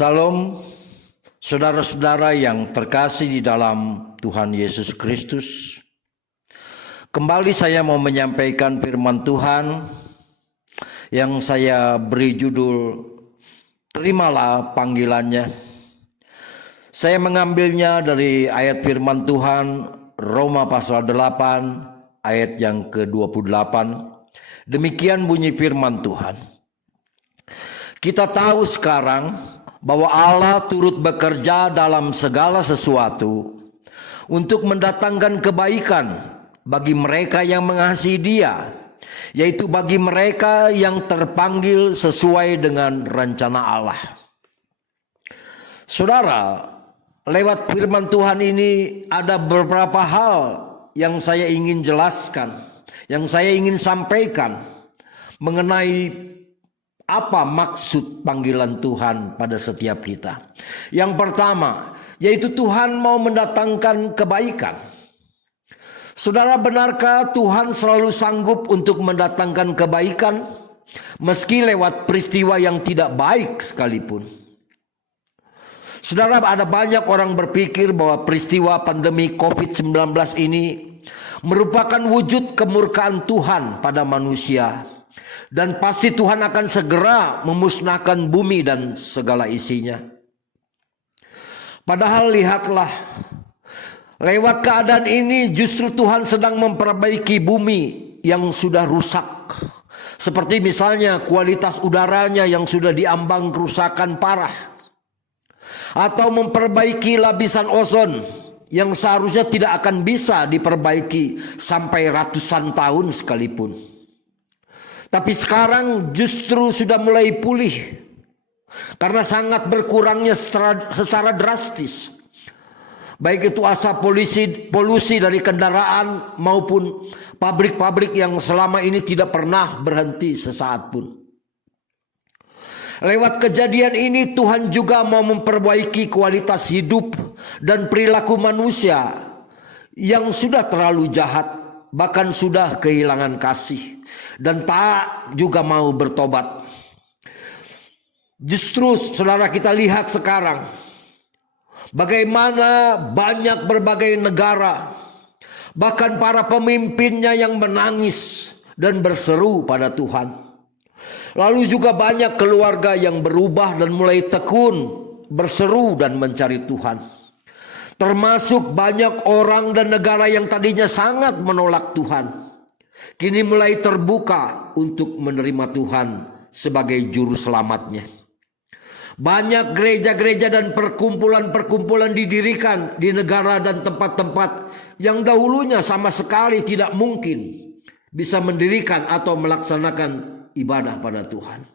Salam, saudara-saudara yang terkasih di dalam Tuhan Yesus Kristus. Kembali saya mau menyampaikan firman Tuhan yang saya beri judul Terimalah Panggilannya. Saya mengambilnya dari ayat firman Tuhan Roma pasal 8 ayat yang ke-28. Demikian bunyi firman Tuhan. Kita tahu sekarang bahwa Allah turut bekerja dalam segala sesuatu untuk mendatangkan kebaikan bagi mereka yang mengasihi Dia, yaitu bagi mereka yang terpanggil sesuai dengan rencana Allah. Saudara, lewat firman Tuhan ini ada beberapa hal yang saya ingin jelaskan, yang saya ingin sampaikan mengenai apa maksud panggilan Tuhan pada setiap kita. Yang pertama, yaitu Tuhan mau mendatangkan kebaikan. Saudara, benarkah Tuhan selalu sanggup untuk mendatangkan kebaikan meski lewat peristiwa yang tidak baik sekalipun? Saudara, ada banyak orang berpikir bahwa peristiwa pandemi COVID-19 ini merupakan wujud kemurkaan Tuhan pada manusia. Dan pasti Tuhan akan segera memusnahkan bumi dan segala isinya. Padahal lihatlah, lewat keadaan ini justru Tuhan sedang memperbaiki bumi yang sudah rusak. Seperti misalnya kualitas udaranya yang sudah diambang kerusakan parah. Atau memperbaiki lapisan ozon yang seharusnya tidak akan bisa diperbaiki sampai ratusan tahun sekalipun. Tapi sekarang justru sudah mulai pulih karena sangat berkurangnya secara drastis. Baik itu asap polusi dari kendaraan maupun pabrik-pabrik yang selama ini tidak pernah berhenti sesaat pun. Lewat kejadian ini Tuhan juga mau memperbaiki kualitas hidup dan perilaku manusia yang sudah terlalu jahat, bahkan sudah kehilangan kasih dan tak juga mau bertobat. Justru saudara, kita lihat sekarang bagaimana banyak berbagai negara, bahkan para pemimpinnya yang menangis dan berseru pada Tuhan. Lalu juga banyak keluarga yang berubah dan mulai tekun berseru dan mencari Tuhan. Termasuk banyak orang dan negara yang tadinya sangat menolak Tuhan, kini mulai terbuka untuk menerima Tuhan sebagai juru selamatnya. Banyak gereja-gereja dan perkumpulan-perkumpulan didirikan di negara dan tempat-tempat yang dahulunya sama sekali tidak mungkin bisa mendirikan atau melaksanakan ibadah pada Tuhan.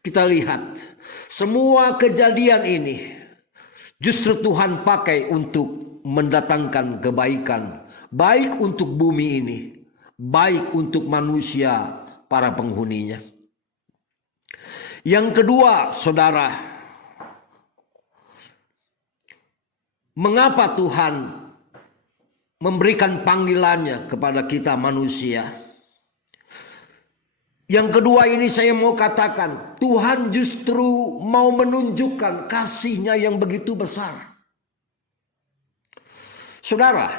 Kita lihat semua kejadian ini justru Tuhan pakai untuk mendatangkan kebaikan, baik untuk bumi ini, baik untuk manusia, para penghuninya. Yang kedua, saudara, mengapa Tuhan memberikan panggilannya kepada kita manusia? Yang kedua ini saya mau katakan, Tuhan justru mau menunjukkan kasih-Nya yang begitu besar. Saudara,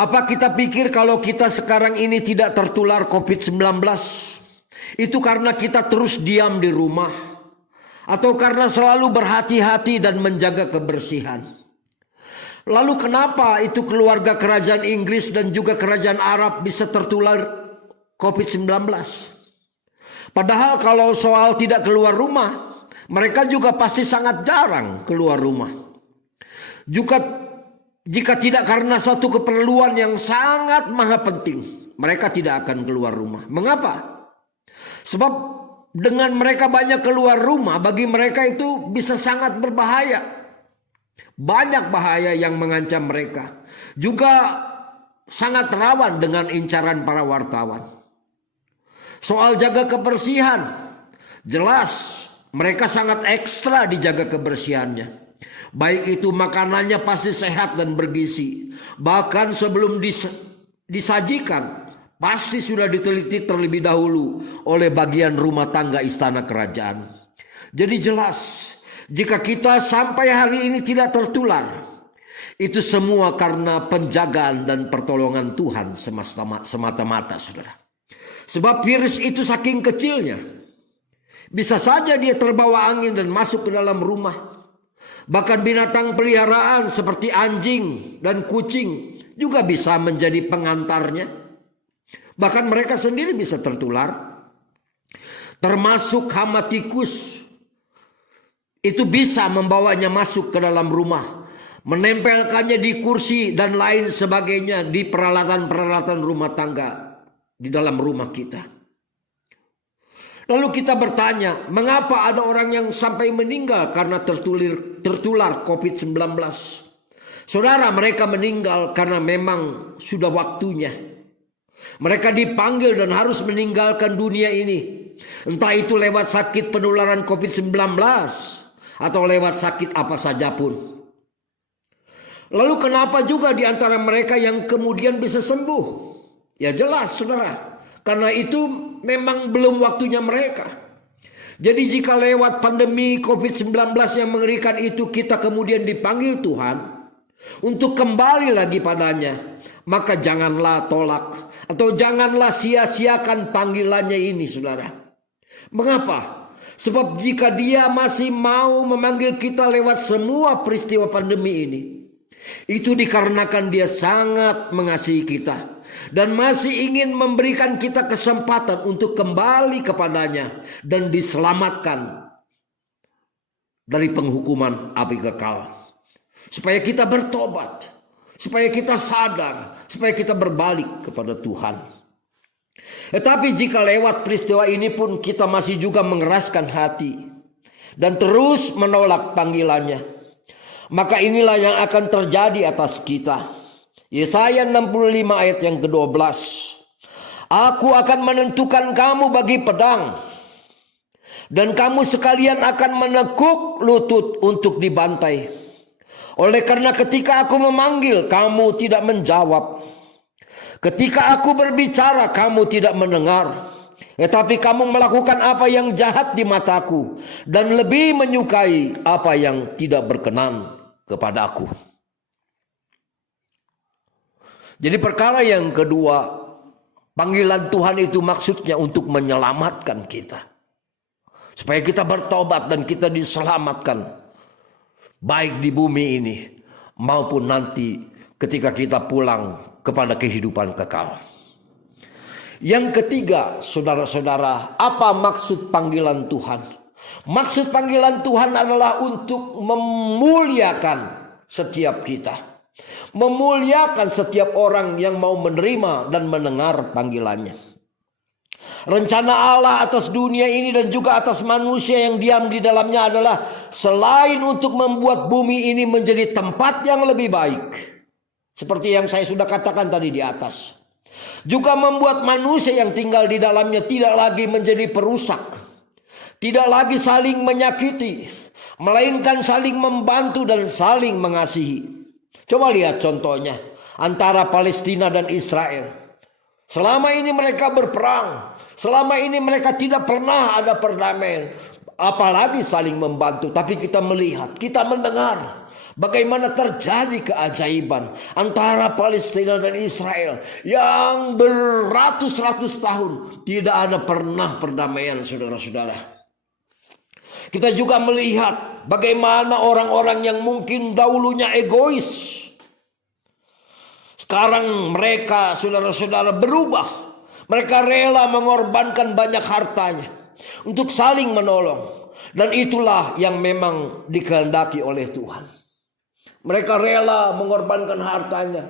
apa kita pikir kalau kita sekarang ini tidak tertular COVID-19 itu karena kita terus diam di rumah, atau karena selalu berhati-hati dan menjaga kebersihan? Lalu kenapa itu keluarga kerajaan Inggris dan juga kerajaan Arab bisa tertular COVID-19? Padahal kalau soal tidak keluar rumah, mereka juga pasti sangat jarang keluar rumah. Jika tidak karena suatu keperluan yang sangat maha penting, mereka tidak akan keluar rumah. Mengapa? Sebab dengan mereka banyak keluar rumah, bagi mereka itu bisa sangat berbahaya. Banyak bahaya yang mengancam mereka. Juga sangat rawan dengan incaran para wartawan. Soal jaga kebersihan, jelas mereka sangat ekstra dijaga kebersihannya. Baik itu makanannya pasti sehat dan bergizi. Bahkan sebelum disajikan, pasti sudah diteliti terlebih dahulu oleh bagian rumah tangga istana kerajaan. Jadi jelas, jika kita sampai hari ini tidak tertular, itu semua karena penjagaan dan pertolongan Tuhan semata-mata, saudara. Sebab virus itu saking kecilnya, bisa saja dia terbawa angin dan masuk ke dalam rumah. Bahkan binatang peliharaan seperti anjing dan kucing juga bisa menjadi pengantarnya. Bahkan mereka sendiri bisa tertular. Termasuk hama tikus. Itu bisa membawanya masuk ke dalam rumah. Menempelkannya di kursi dan lain sebagainya di peralatan-peralatan rumah tangga di dalam rumah kita. Lalu kita bertanya, mengapa ada orang yang sampai meninggal karena tertular COVID-19? Saudara, mereka meninggal karena memang sudah waktunya. Mereka dipanggil dan harus meninggalkan dunia ini. Entah itu lewat sakit penularan COVID-19 atau lewat sakit apa saja pun. Lalu kenapa juga di antara mereka yang kemudian bisa sembuh? Ya jelas, saudara. Karena itu memang belum waktunya mereka. Jadi jika lewat pandemi COVID-19 yang mengerikan itu kita kemudian dipanggil Tuhan untuk kembali lagi padanya, maka janganlah tolak atau janganlah sia-siakan panggilannya ini, saudara. Mengapa? Sebab jika dia masih mau memanggil kita lewat semua peristiwa pandemi ini, itu dikarenakan dia sangat mengasihi kita dan masih ingin memberikan kita kesempatan untuk kembali kepadanya dan diselamatkan dari penghukuman api kekal. Supaya kita bertobat, supaya kita sadar, supaya kita berbalik kepada Tuhan. Tetapi jika lewat peristiwa ini pun kita masih juga mengeraskan hati dan terus menolak panggilannya, maka inilah yang akan terjadi atas kita. Yesaya 65 ayat yang ke-12. Aku akan menentukan kamu bagi pedang, dan kamu sekalian akan menekuk lutut untuk dibantai. Oleh karena ketika aku memanggil, kamu tidak menjawab. Ketika aku berbicara, kamu tidak mendengar. Tetapi kamu melakukan apa yang jahat di mataku, dan lebih menyukai apa yang tidak berkenan kepadaku. Jadi perkara yang kedua, panggilan Tuhan itu maksudnya untuk menyelamatkan kita. Supaya kita bertobat dan kita diselamatkan. Baik di bumi ini maupun nanti ketika kita pulang kepada kehidupan kekal. Yang ketiga, saudara-saudara, apa maksud panggilan Tuhan? Maksud panggilan Tuhan adalah untuk memuliakan setiap kita. Memuliakan setiap orang yang mau menerima dan mendengar panggilannya. Rencana Allah atas dunia ini dan juga atas manusia yang diam di dalamnya adalah selain untuk membuat bumi ini menjadi tempat yang lebih baik, seperti yang saya sudah katakan tadi di atas, juga membuat manusia yang tinggal di dalamnya tidak lagi menjadi perusak, tidak lagi saling menyakiti, melainkan saling membantu dan saling mengasihi. Coba lihat contohnya antara Palestina dan Israel. Selama ini mereka berperang. Selama ini mereka tidak pernah ada perdamaian. Apalagi saling membantu. Tapi kita melihat, kita mendengar bagaimana terjadi keajaiban antara Palestina dan Israel. Yang beratus-ratus tahun tidak ada pernah perdamaian, saudara-saudara. Kita juga melihat bagaimana orang-orang yang mungkin dahulunya egois, sekarang mereka, saudara-saudara, berubah. Mereka rela mengorbankan banyak hartanya untuk saling menolong. Dan itulah yang memang dikehendaki oleh Tuhan. Mereka rela mengorbankan hartanya.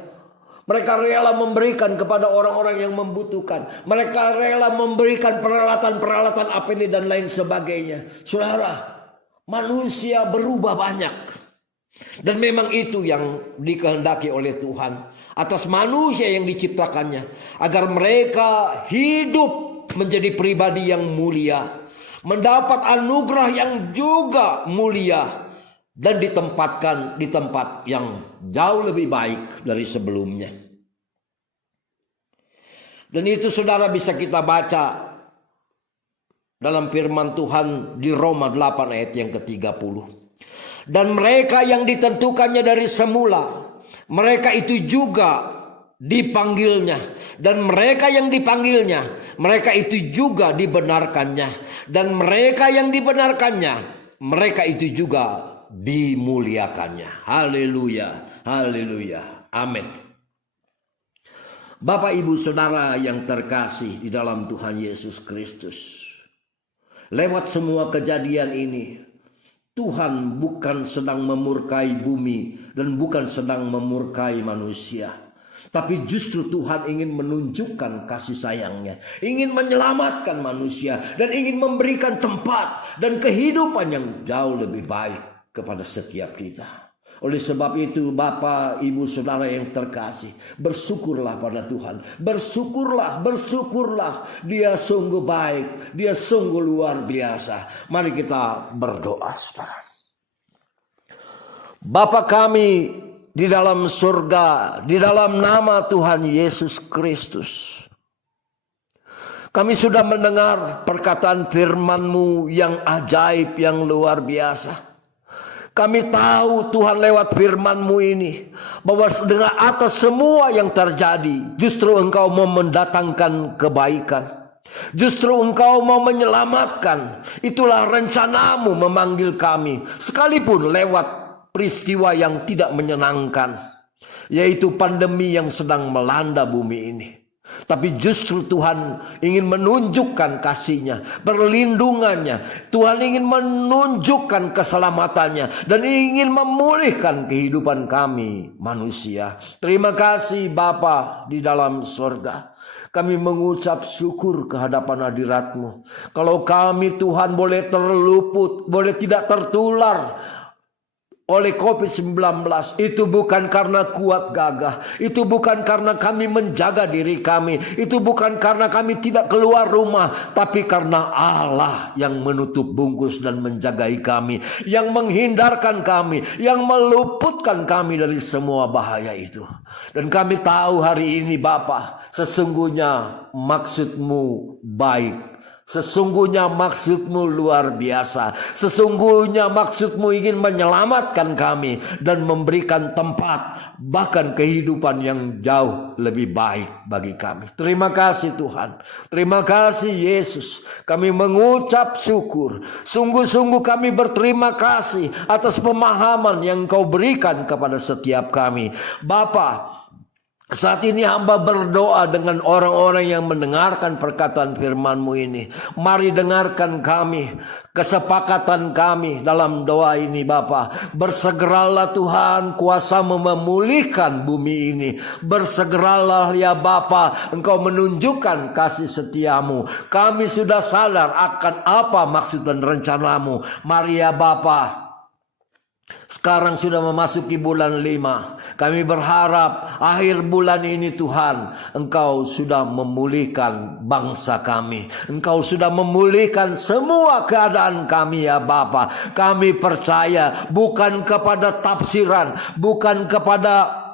Mereka rela memberikan kepada orang-orang yang membutuhkan. Mereka rela memberikan peralatan-peralatan APD dan lain sebagainya. Saudara, manusia berubah banyak. Dan memang itu yang dikehendaki oleh Tuhan atas manusia yang diciptakannya, agar mereka hidup menjadi pribadi yang mulia, mendapat anugerah yang juga mulia, dan ditempatkan di tempat yang jauh lebih baik dari sebelumnya. Dan itu saudara bisa kita baca dalam firman Tuhan di Roma 8 ayat yang ke-30. Dan mereka yang ditentukannya dari semula, mereka itu juga dipanggilnya. Dan mereka yang dipanggilnya, mereka itu juga dibenarkannya. Dan mereka yang dibenarkannya, mereka itu juga dimuliakannya. Haleluya, haleluya, amin. Bapak, Ibu, Saudara yang terkasih di dalam Tuhan Yesus Kristus, lewat semua kejadian ini, Tuhan bukan sedang memurkai bumi dan bukan sedang memurkai manusia. Tapi justru Tuhan ingin menunjukkan kasih sayangnya, ingin menyelamatkan manusia, dan ingin memberikan tempat dan kehidupan yang jauh lebih baik kepada setiap kita. Oleh sebab itu, Bapak, Ibu, Saudara yang terkasih, bersyukurlah pada Tuhan. Bersyukurlah, bersyukurlah. Dia sungguh baik, Dia sungguh luar biasa. Mari kita berdoa, saudara. Bapa kami di dalam surga, di dalam nama Tuhan Yesus Kristus, kami sudah mendengar perkataan firman-Mu yang ajaib, yang luar biasa. Kami tahu Tuhan lewat firman-Mu ini, bahwa dengan atas semua yang terjadi, justru Engkau mau mendatangkan kebaikan. Justru Engkau mau menyelamatkan. Itulah rencana-Mu memanggil kami, sekalipun lewat peristiwa yang tidak menyenangkan, yaitu pandemi yang sedang melanda bumi ini. Tapi justru Tuhan ingin menunjukkan kasih-Nya, perlindungannya. Tuhan ingin menunjukkan keselamatannya dan ingin memulihkan kehidupan kami manusia. Terima kasih Bapa di dalam surga. Kami mengucap syukur kehadapan hadirat-Mu. Kalau kami Tuhan boleh terluput, boleh tidak tertular oleh COVID-19, itu bukan karena kuat gagah, itu bukan karena kami menjaga diri kami, itu bukan karena kami tidak keluar rumah, tapi karena Allah yang menutup bungkus dan menjagai kami, yang menghindarkan kami, yang meluputkan kami dari semua bahaya itu. Dan kami tahu hari ini Bapa, sesungguhnya maksud-Mu baik. Sesungguhnya maksud-Mu luar biasa. Sesungguhnya maksud-Mu ingin menyelamatkan kami dan memberikan tempat, bahkan kehidupan yang jauh lebih baik bagi kami. Terima kasih Tuhan. Terima kasih Yesus. Kami mengucap syukur. Sungguh-sungguh kami berterima kasih atas pemahaman yang Engkau berikan kepada setiap kami. Bapa, saat ini hamba berdoa dengan orang-orang yang mendengarkan perkataan firman-Mu ini. Mari dengarkan kami, kesepakatan kami dalam doa ini Bapa. Bersegeralah Tuhan, kuasa-Mu memulihkan bumi ini. Bersegeralah ya Bapa, Engkau menunjukkan kasih setia-Mu. Kami sudah sadar akan apa maksud dan rencana-Mu. Mari ya Bapa, sekarang sudah memasuki bulan 5. Kami berharap akhir bulan ini Tuhan, Engkau sudah memulihkan bangsa kami. Engkau sudah memulihkan semua keadaan kami ya Bapa. Kami percaya bukan kepada tafsiran, bukan kepada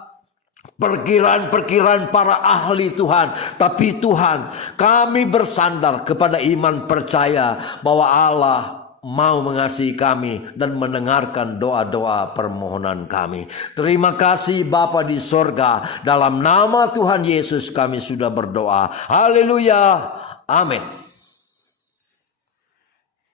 perkiraan-perkiraan para ahli Tuhan, tapi Tuhan, kami bersandar kepada iman percaya bahwa Allah mau mengasihi kami dan mendengarkan doa-doa permohonan kami. Terima kasih Bapa di sorga. Dalam nama Tuhan Yesus kami sudah berdoa. Haleluya. Amin.